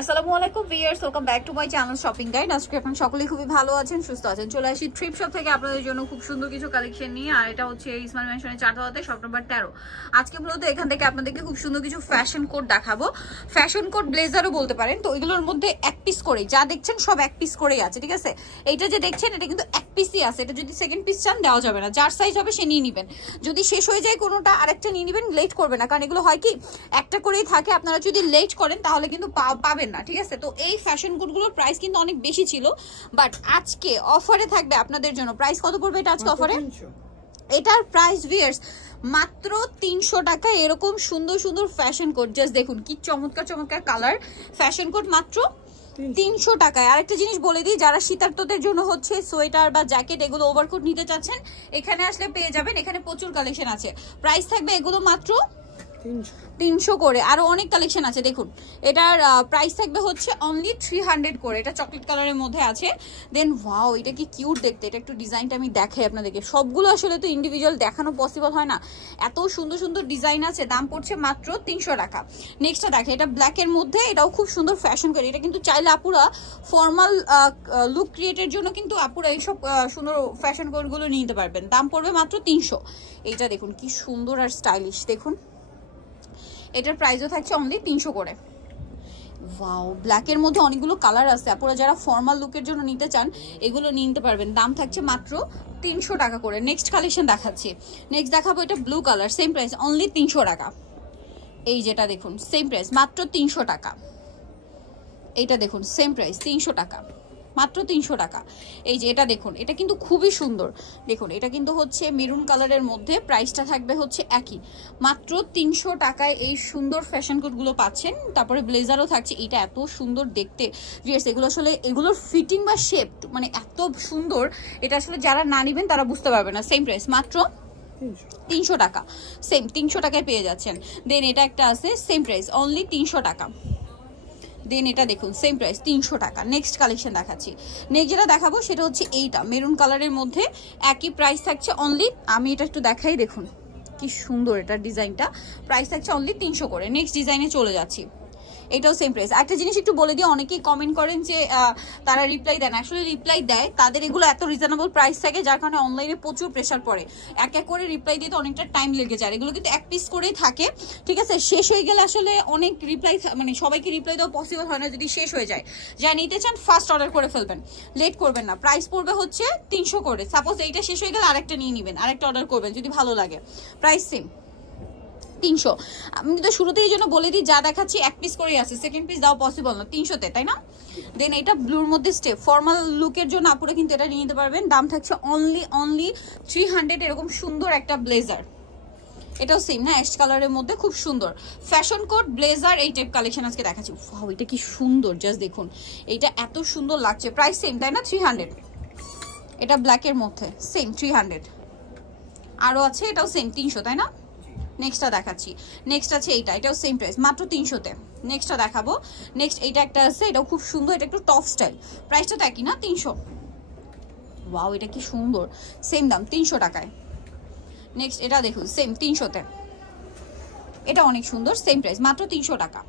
আসসালামু আলাইকুম viewers, welcome back to my channel shopping guide. আজকে আপনারা সকলেই খুবই ভালো আছেন, সুস্থ আছেন। চলে আসি ট্রিপ শপ থেকে আপনাদের জন্য খুব সুন্দর কিছু কালেকশন নিয়ে। আর এটা হচ্ছে ইসমাইল ম্যানশনের 4তলাতে, শপ নাম্বার 13। আজকে মূলত এখান থেকে আপনাদেরকে খুব সুন্দর কিছু ফ্যাশন কোট দেখাবো। ফ্যাশন কোট ব্লেজারও বলতে পারেন। তো এগুলোর মধ্যে এক পিস করেই, যা দেখছেন সব এক পিস করেই আছে, ঠিক আছে? এইটা যে দেখছেন এটা কিন্তু এক পিসই আছে। এটা যদি সেকেন্ড পিস চান দেওয়া যাবে না, যার সাইজ হবে সে নিয়ে নেবেন। যদি শেষ হয়ে যায় কোনোটা আরেকটা নিয়ে নেবেন, লেট করবে না, কারণ এগুলো হয় কি একটা করেই থাকে। আপনারা যদি লেট করেন তাহলে কিন্তু পাবেন না, ঠিক আছে? তো এই ফ্যাশন কোটগুলোর প্রাইস কিন্তু অনেক বেশি ছিল, বাট আজকে অফারে থাকবে আপনাদের জন্য। প্রাইস কত পড়বে এটা আজকে অফারে? এটার প্রাইস ভিউয়ার্স মাত্র 300 টাকা। এরকম সুন্দর সুন্দর ফ্যাশন কোট, জাস্ট দেখুন কি চমৎকার চমৎকার কালার। ফ্যাশন কোট মাত্র 300 টাকায়। আরেকটা জিনিস বলে দিই, যারা শীতার্তদের জন্য হচ্ছে সোয়েটার বা জ্যাকেট, এগুলো ওভারকোট নিতে চাচ্ছেন, এখানে আসলে পেয়ে যাবেন। এখানে প্রচুর কালেকশন আছে। প্রাইস থাকবে এগুলো মাত্র 300 করে। আরো অনেক কালেকশন আছে দেখুন। এটার প্রাইস থাকবে হচ্ছে অনলি 300 করে। এটা চকলেট কালারের মধ্যে আছে। দেন ওয়াও, এটা কি কিউট দেখতে। এটা একটু ডিজাইনটা আমি দেখাই আপনাদেরকে। সবগুলো আসলে তো ইন্ডিভিজুয়াল দেখানো পসিবল হয় না, এত সুন্দর সুন্দর ডিজাইন আছে। দাম পড়ছে মাত্র 300 টাকা। নেক্সটটা দেখে, এটা ব্ল্যাকের মধ্যে, এটাও খুব সুন্দর ফ্যাশন করে। এটা কিন্তু চাইলে আপুরা ফর্মাল লুক ক্রিয়েটের জন্য কিন্তু আপুরা এইসব সুন্দর ফ্যাশন কোডগুলো নিতে পারবেন। দাম পড়বে মাত্র 300। এইটা দেখুন কি সুন্দর আর স্টাইলিশ, দেখুন। এটার প্রাইসও থাকছে অনলি 300 করে। ওয়াও, ব্ল্যাকের মধ্যে অনেকগুলো কালার আছে। আপনারা যারা ফর্মাল লুকের জন্য নিতে চান এগুলো নিতে পারবেন। দাম থাকছে মাত্র 300 টাকা করে। নেক্সট কালেকশন দেখাচ্ছি। নেক্সট দেখাবো এটা blue colour, same price only 300 টাকা। এই যেটা দেখুন সেম প্রাইস মাত্র 300 টাকা। এইটা দেখুন সেম প্রাইস 300 টাকা, মাত্র 300 টাকা। এই যে এটা দেখুন, এটা কিন্তু খুবই সুন্দর। দেখুন এটা কিন্তু হচ্ছে মেরুন কালারের মধ্যে। প্রাইসটা থাকবে হচ্ছে একই, মাত্র 300 টাকায় এই সুন্দর ফ্যাশন কোটগুলো পাচ্ছেন। তারপরে ব্লেজারও থাকছে। এটা এত সুন্দর দেখতে ভিউয়ার্স, এগুলো আসলে এগুলোর ফিটিং বা শেপ মানে এত সুন্দর, এটা আসলে যারা না নেবেন তারা বুঝতে পারবে না। সেম প্রাইস মাত্র 300 টাকা। সেম 300 টাকায় পেয়ে যাচ্ছেন। দেন এটা একটা আছে, সেম প্রাইস অনলি 300 টাকা। দেন এটা দেখুন সেম প্রাইস 300 টাকা। নেক্সট কালেকশন দেখাচ্ছি। নেক্সট যেটা দেখাবো সেটা হচ্ছে এইটা মেরুন কালারের মধ্যে, একই প্রাইস থাকছে অনলি, আমি এটা একটু দেখাই, দেখুন কি সুন্দর এটা ডিজাইনটা। প্রাইস থাকছে অনলি 300 করে। নেক্সট ডিজাইনে চলে যাচ্ছি। এটাও সেম প্রাইস। একটা জিনিস একটু বলে দিই, অনেকেই কমেন্ট করেন যে তারা রিপ্লাই দেন। আসলে রিপ্লাই দেয়, তাদের এগুলো এত রিজনেবল প্রাইস থাকে যার কারণে অনলাইনে প্রচুর প্রেশার পড়ে। এক এক করে রিপ্লাই দিতে অনেকটা টাইম লেগে যায়। এগুলো কিন্তু এক পিস করেই থাকে, ঠিক আছে? শেষ হয়ে গেলে আসলে অনেক রিপ্লাই, মানে সবাইকে রিপ্লাই দেওয়া পসিবল হয় না যদি শেষ হয়ে যায়। যা নিতে চান ফার্স্ট অর্ডার করে ফেলবেন, লেট করবেন না। প্রাইস পড়বে হচ্ছে 300 করে। সাপোজ এইটা শেষ হয়ে গেলে আরেকটা নিয়ে নেবেন, আরেকটা অর্ডার করবেন যদি ভালো লাগে। Price same 300। আমি কিন্তু শুরুতে এই জন্য বলে দিই, যা দেখাচ্ছি এক পিস করেই আছে, সেকেন্ড পিস দেওয়া পসিবল না 300-তে, তাই না? দেন এটা ব্লুর মধ্যে স্টেপ, ফর্মাল লুকের জন্য আপুরা কিন্তু এটা নিয়ে নিতে পারবেন। দাম থাকছে অনলি 300। এরকম সুন্দর একটা ব্লেজার, এটাও সেম না, অ্যাশ কালারের মধ্যে খুব সুন্দর ফ্যাশন কোট ব্লেজার। এই টাইপ কালেকশন আজকে দেখাচ্ছি। ওয়াও, এটা কি সুন্দর, জাস্ট দেখুন এটা এত সুন্দর লাগছে। প্রাইস সেম তাই না, 300। এটা ব্ল্যাকের মধ্যে সেম 300। আরও আছে, এটাও সেম 300, তাই না? নেক্সটটা দেখাচ্ছি। নেক্সট আছে এইটা, এটাও সেম প্রাইস মাত্র 300-তে। নেক্সটটা দেখাবো। নেক্সট এইটা একটা আছে, এটাও খুব সুন্দর, এটা একটু টপ স্টাইল। প্রাইসটা তো একই না, 300। ওয়াও, এটা কি সুন্দর, সেম দাম 300 টাকায়। নেক্সট এটা দেখুন সেম 300-তে। এটা অনেক সুন্দর, সেম প্রাইস মাত্র 300 টাকা।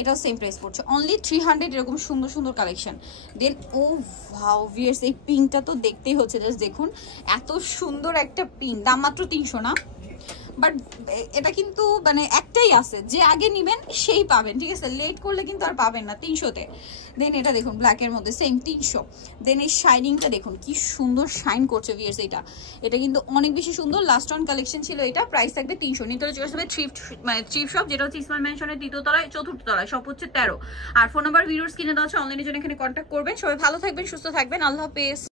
এটাও সেম প্রাইস পড়ছে অনলি 300। এরকম সুন্দর সুন্দর কালেকশন। দেন ও ওয়াও ভিউয়ার্স, এই পিঙ্কটা তো দেখতেই হচ্ছে, জাস্ট দেখুন এত সুন্দর একটা পিঙ্ক। দাম মাত্র 300 না, বাট এটা কিন্তু মানে একটাই আছে, যে আগে নিবেন সেই পাবেন, ঠিক আছে? লেট করলে কিন্তু আর পাবেন না 300-তে। দেন এটা দেখুন ব্ল্যাকের মধ্যে সেম 300। দেন এই শাইনিংটা দেখুন কি সুন্দর শাইন করছে ভিউয়ার্স। এটা কিন্তু অনেক বেশি সুন্দর। লাস্ট অন কালেকশন ছিল এটা। প্রাইস থাকবে 300। নিতে হলে চলে আসবে থ্রিফট শপ, যেটা হচ্ছে ইসমাইল ম্যানশনের 3য় তলায় 4র্থ তলায়, সব হচ্ছে 13। আর ফোন নাম্বার ভিডিওর স্ক্রিনে দেওয়া আছে, অনলাইনের জন্য এখানে কন্ট্যাক্ট করবেন। সবাই ভালো থাকবেন, সুস্থ থাকবেন, আল্লাহ হাফেজ।